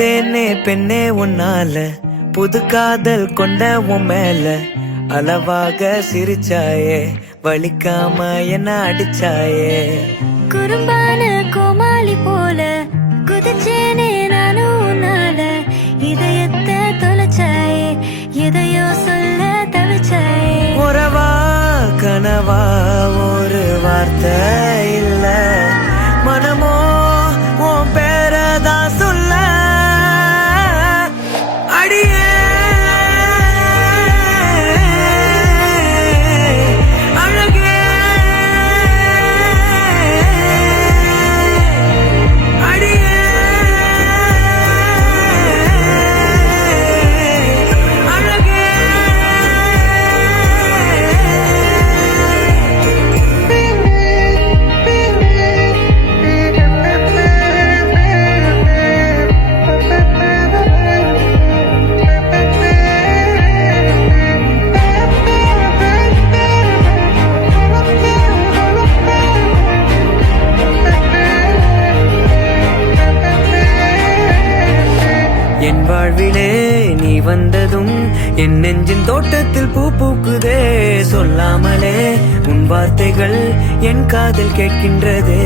வந்தேனே பெண்ணே உன்னால, புது காதல் கொண்ட உன் மேல. அளவாக சிரிச்சாயே, வலிக்காம என்ன அடிச்சாயே. குறும்பான கோமாளி போல குதிச்சேனே நானும் உன்னால. இதயத்தை தொலைச்சாயே, எதையோ சொல்ல தவிச்சாயே. உறவா கனவா ஒரு வார்த்தை இல்ல, மனமோ உன் பேரதான் சொல்ல. அடியே அழகே, அடியே அழகே. என் வாழ்விலே நீ வந்ததும் என் நெஞ்சின் தோட்டத்தில் பூ பூக்குதே. சொல்லாமலே உன் வார்த்தைகள் என் காதில் கேட்கின்றதே.